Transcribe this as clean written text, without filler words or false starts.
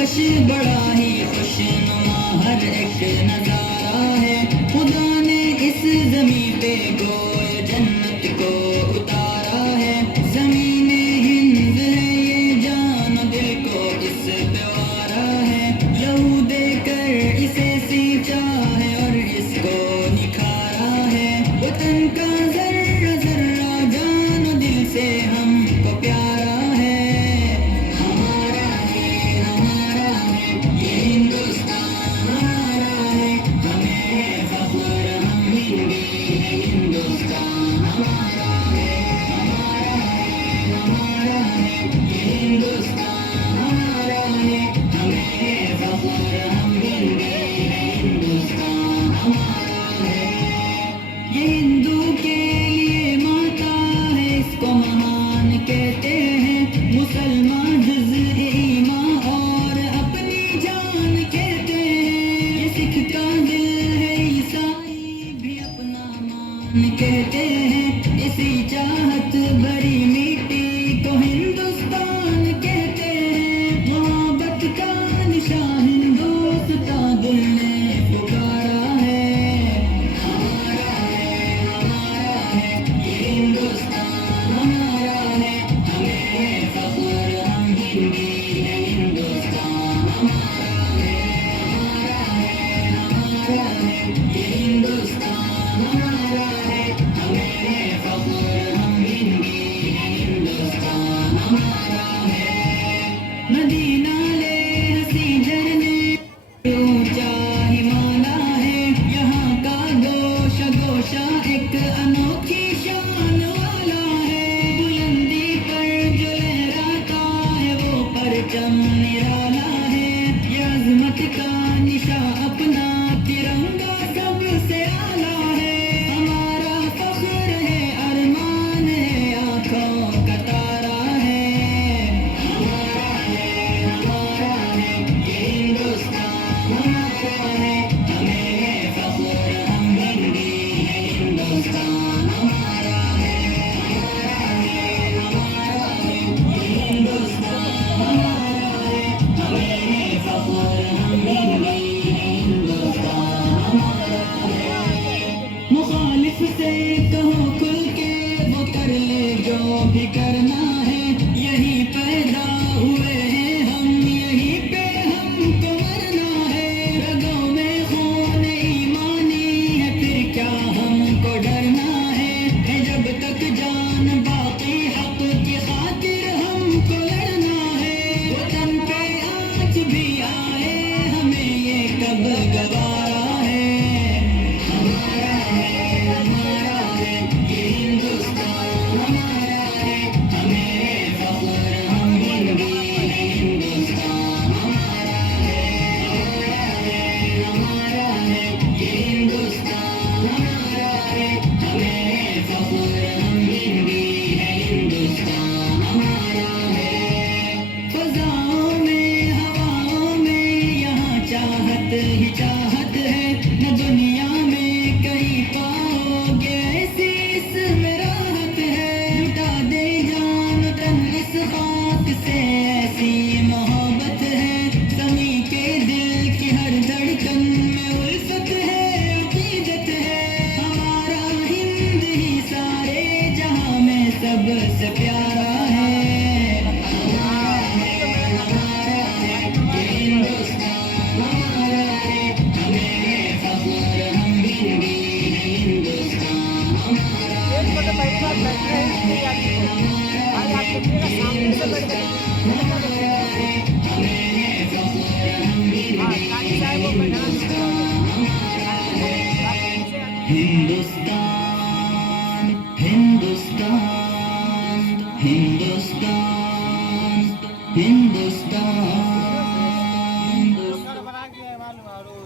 दिलकश बड़ा ही खुशनुमा हर एक नजारा है। खुदा ने इस ज़मीं पे गोए जन्नत को उतारा है। ज़मीने हिंद है ये जान दिल को इस पे वारा है। लहू देकर इसे सींचा है और इसको निखारा है। वतन का जर्रा जर्रा जान दिल से हमको प्यारा है। हमारा है ये हिंदुस्तान हमारा है। हमें है फख्र हम हिंदी है। हिंदुस्तान हमारा है ये हिंदुस्तान हमारा है। हमें है फख्र हम हिंदी है। हिंदुस्तान हमारा है। ये हिंदू के लिए माता है इसको महान कहते हैं। मुसलमान जुज़ ईमान और अपनी जान कहते हैं। ये सिख का दिल है ईसाई भी अपना मान कहते हैं। इसी चाहत भरी मिट्टी को हिंदुस्तान कहते हैं। मोहब्बत का निशान हिंदुस्तान दिल ने पुकारा है। हमारा है ये हिंदुस्तान हमारा है। हमें है फख्र हम हिंदी है। हिंदुस्तान हमारा है ये हिंदुस्तान हमारा है। हमें है फख्र हम हिंदी है। हिंदुस्तान हमारा है। नदी नाले हंसी झरने ऊंचा हिमालय है। यहाँ का गोशा गोशा एक अनोखी शान वाला है। बुलंदी पर जो लहराता है वो परचम निराला है। ये अज़मत का निशा अपना तिरंगा सबसे आला है। हमारा फख्र है अरमान है आँखों का तारा है। हमारा है ये हिंदुस्तान हमारा है। हमें है फख्र हम हिंदी है। हिंदुस्तान हमारा है ये हिंदुस्तान हमारा है। हमें है फख्र हम हिंदी है। हिंदुस्तान हमारा है। मुखालिफ से कहो खुल के वो कर ले जो भी करना है। यहीं पैदा हुए हैं हम यहीं पे हमको मरना है। रगों में खून ईमानी है फिर क्या हमको डरना है। जब तक जान बाकी हक की खातिर हमको लड़ना है। वतन पे आज भी आए हमें ये कब गवारा है। हमारा है ये हिंदुस्तान हमारा है। हमें है फख्र हम हिंदी है। हिंदुस्तान हमारा है ये हिंदुस्तान हमारा है। हमें है फख्र हम हिंदी है। हिंदुस्तान हमारा है। फ़ज़ाओं में हवाओं में यहाँ चाहत ही चाहत है। न दुनिया में कहीं पाओगे ऐसी इसमें राहत है। लुटा दे जान तन इस बात से ऐसी मोहब्बत है। ज़मीं के दिल की हर धड़कन में उल्फत है अकीदत है। हमारा हिंद ही सारे जहां में सबसे प्यारा है। हमारा है ये हिंदुस्तान हमारा है। हमें है फख्र हम हिंदी है। हिंदुस्तान हमारा है पहली बार बैठ रहे हैं भाई आप देखिएगा सामने से बैठ गए। हमें है फख्र हम हाँ काजी साहब वो बैठा हिंदुस्तान हिंदुस्तान हिंदुस्तान हिंदुस्तान। बना के मालूम